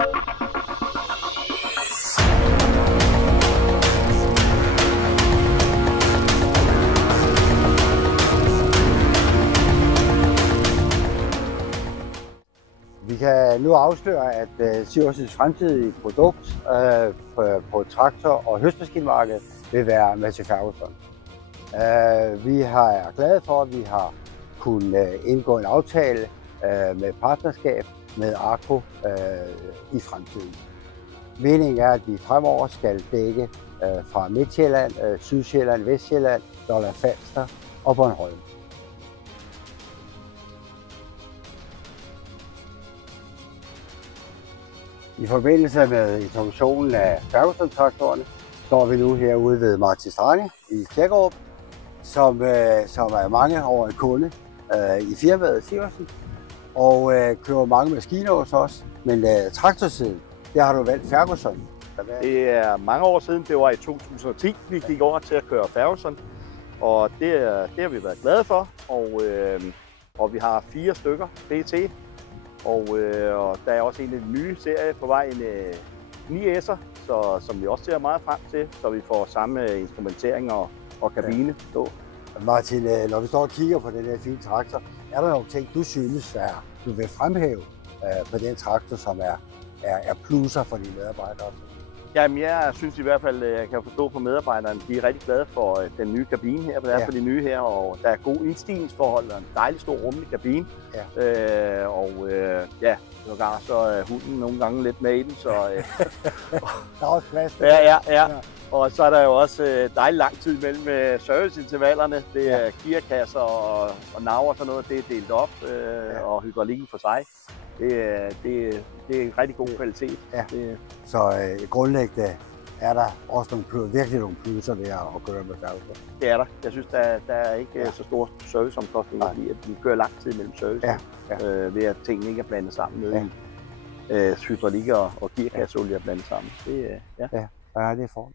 Vi kan nu afsløre, at Siversens fremtidige produkt på traktor- og høstmaskinmarkedet vil være Massey Ferguson. Vi er glade for, at vi har kunnet indgå en aftale med partnerskab med Arco i fremtiden. Meningen er, at vi fremover skal dække fra Midtsjælland, Sydsjælland, Vestsjælland, Lolland-Falster og Bornholm. I forbindelse med introduktionen af Ferguson-traktorerne står vi nu herude ved Martin Strange i Kjærgaard, som er mange år en kunde i firmaet Siversen og køber mange maskiner hos os. Men traktorsiden, der har du valgt Ferguson. Det er mange år siden, det var i 2010, vi gik over til at køre Ferguson, og det har vi været glade for, og vi har 4 stykker BT. Og der er også en af de nye serier på vej, en 9S'er, som vi også ser meget frem til, så vi får samme instrumentering og kabine. Ja. Martin, når vi står og kigger på den her fine traktor, er der nogle ting, du synes, du vil fremhæve på den traktor, som er plusser for dine medarbejdere? Jamen, jeg synes i hvert fald, jeg kan forstå på medarbejderne, de er rigtig glade for den nye kabine her, der er på de nye her, og der er gode indstigningsforhold og en dejlig stor rummelig kabine. Ja. Så er hunden nogle gange lidt med i den, så... Der er også plads til ja. Og så er der jo også dejlig lang tid mellem serviceintervallerne. Det er gearkasser og nav og sådan noget, det er delt op, og hydraulikken for sig. Det er en rigtig god kvalitet. Ja. Så grundlæggende er der også virkelig nogle plusser ved at køre med Ferguson. Det er der. Jeg synes, der er ikke så store serviceomkostninger, fordi at vi kører lang tid mellem service, ved at tingene ikke er blandet sammen med hydraulik og gearkasseolie er blandet sammen. Det er for.